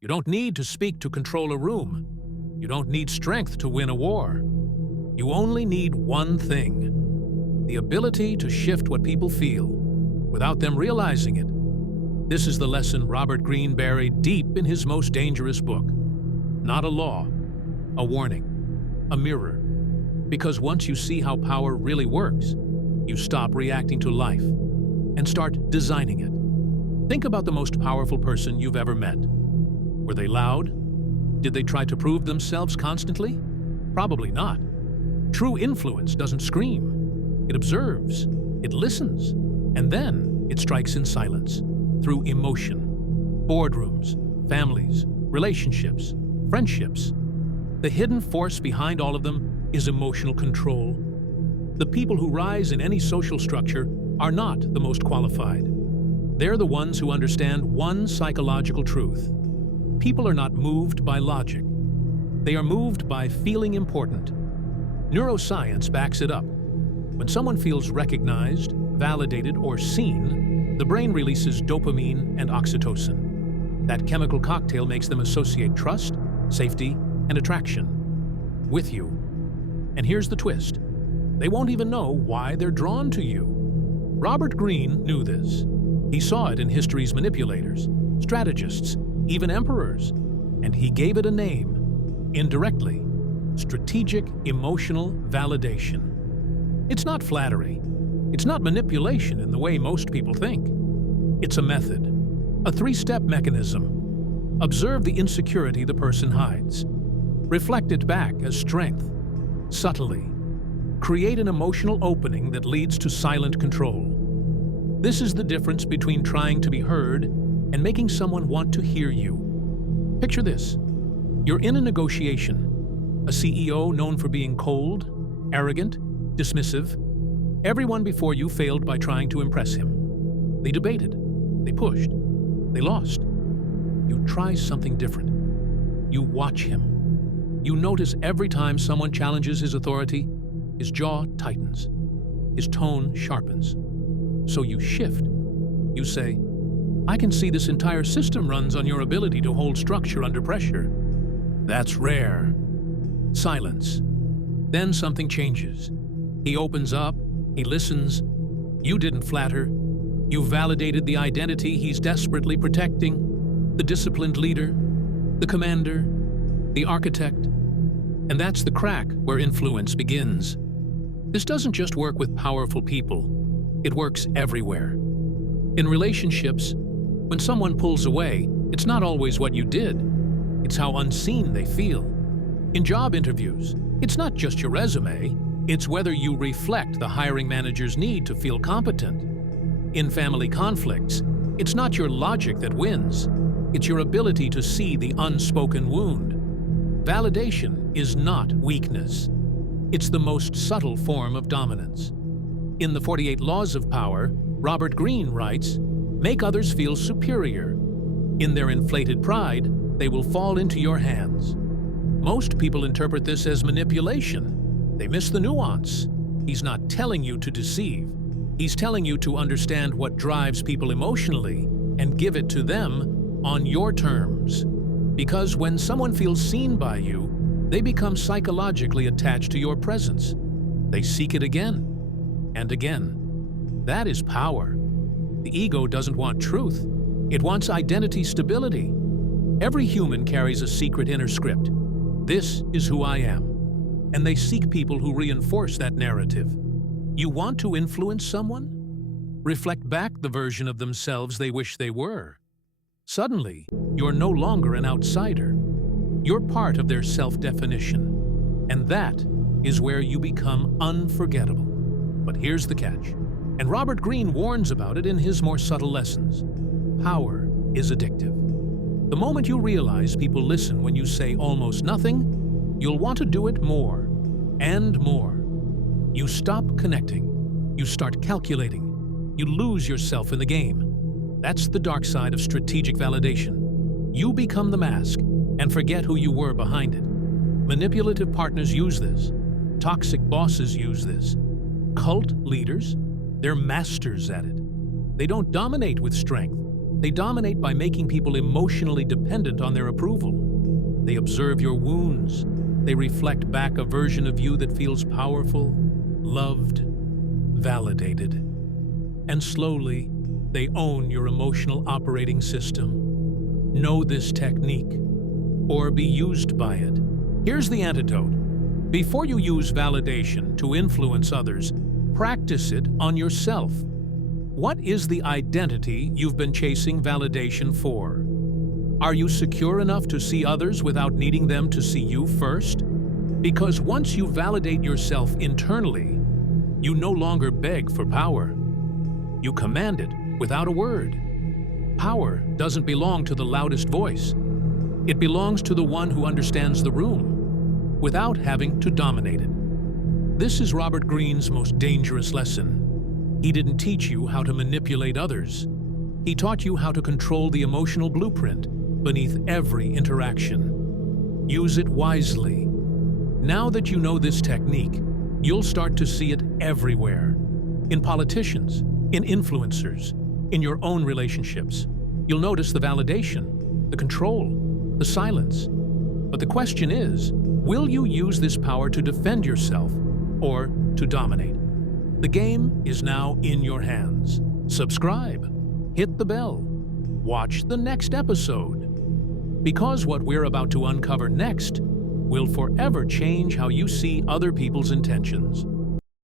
You don't need to speak to control a room. You don't need strength to win a war. You only need one thing: the ability to shift what people feel without them realizing it. This is the lesson Robert Greene buried deep in his most dangerous book. Not a law, a warning, a mirror. Because once you see how power really works, you stop reacting to life and start designing it. Think about the most powerful person you've ever met. Were they loud? Did they try to prove themselves constantly? Probably not. True influence doesn't scream. It observes, it listens, and then it strikes in silence, through emotion. Boardrooms, families, relationships, friendships. The hidden force behind all of them is emotional control. The people who rise in any social structure are not the most qualified. They're the ones who understand one psychological truth. People are not moved by logic. They are moved by feeling important. Neuroscience backs it up. When someone feels recognized, validated, or seen, the brain releases dopamine and oxytocin. That chemical cocktail makes them associate trust, safety, and attraction with you. And here's the twist: they won't even know why they're drawn to you. Robert Greene knew this. He saw it in history's manipulators, strategists, even emperors, and he gave it a name, indirectly: strategic emotional validation. It's not flattery. It's not manipulation in the way most people think. It's a method, a three-step mechanism. Observe the insecurity the person hides. Reflect it back as strength, subtly. Create an emotional opening that leads to silent control. This is the difference between trying to be heard and making someone want to hear you. Picture this. You're in a negotiation. A CEO known for being cold, arrogant, dismissive. Everyone before you failed by trying to impress him. They debated. They pushed. They lost. You try something different. You watch him. You notice every time someone challenges his authority, his jaw tightens. His tone sharpens. So you shift. You say, "I can see this entire system runs on your ability to hold structure under pressure." That's rare. Silence. Then something changes. He opens up. He listens. You didn't flatter. You validated the identity he's desperately protecting. The disciplined leader, the commander, the architect. And that's the crack where influence begins. This doesn't just work with powerful people. It works everywhere. In relationships, when someone pulls away, it's not always what you did. It's how unseen they feel. In job interviews, it's not just your resume. It's whether you reflect the hiring manager's need to feel competent. In family conflicts, it's not your logic that wins. It's your ability to see the unspoken wound. Validation is not weakness. It's the most subtle form of dominance. In the 48 Laws of Power, Robert Greene writes, "Make others feel superior. In their inflated pride, they will fall into your hands." Most people interpret this as manipulation. They miss the nuance. He's not telling you to deceive. He's telling you to understand what drives people emotionally and give it to them on your terms. Because when someone feels seen by you, they become psychologically attached to your presence. They seek it again and again. That is power. The ego doesn't want truth. It wants identity stability. Every human carries a secret inner script. This is who I am. And they seek people who reinforce that narrative. You want to influence someone? Reflect back the version of themselves they wish they were. Suddenly, you're no longer an outsider. You're part of their self-definition. And that is where you become unforgettable. But here's the catch. And Robert Greene warns about it in his more subtle lessons. Power is addictive. The moment you realize people listen when you say almost nothing, you'll want to do it more and more. You stop connecting. You start calculating. You lose yourself in the game. That's the dark side of strategic validation. You become the mask and forget who you were behind it. Manipulative partners use this. Toxic bosses use this. Cult leaders, they're masters at it. They don't dominate with strength. They dominate by making people emotionally dependent on their approval. They observe your wounds. They reflect back a version of you that feels powerful, loved, validated. And slowly, they own your emotional operating system. Know this technique, or be used by it. Here's the antidote. Before you use validation to influence others, practice it on yourself. What is the identity you've been chasing validation for? Are you secure enough to see others without needing them to see you first? Because once you validate yourself internally, you no longer beg for power. You command it without a word. Power doesn't belong to the loudest voice. It belongs to the one who understands the room, without having to dominate it. This is Robert Greene's most dangerous lesson. He didn't teach you how to manipulate others. He taught you how to control the emotional blueprint beneath every interaction. Use it wisely. Now that you know this technique, you'll start to see it everywhere. In politicians, in influencers, in your own relationships. You'll notice the validation, the control, the silence. But the question is, will you use this power to defend yourself or to dominate? The game is now in your hands. Subscribe, hit the bell, watch the next episode. Because what we're about to uncover next will forever change how you see other people's intentions.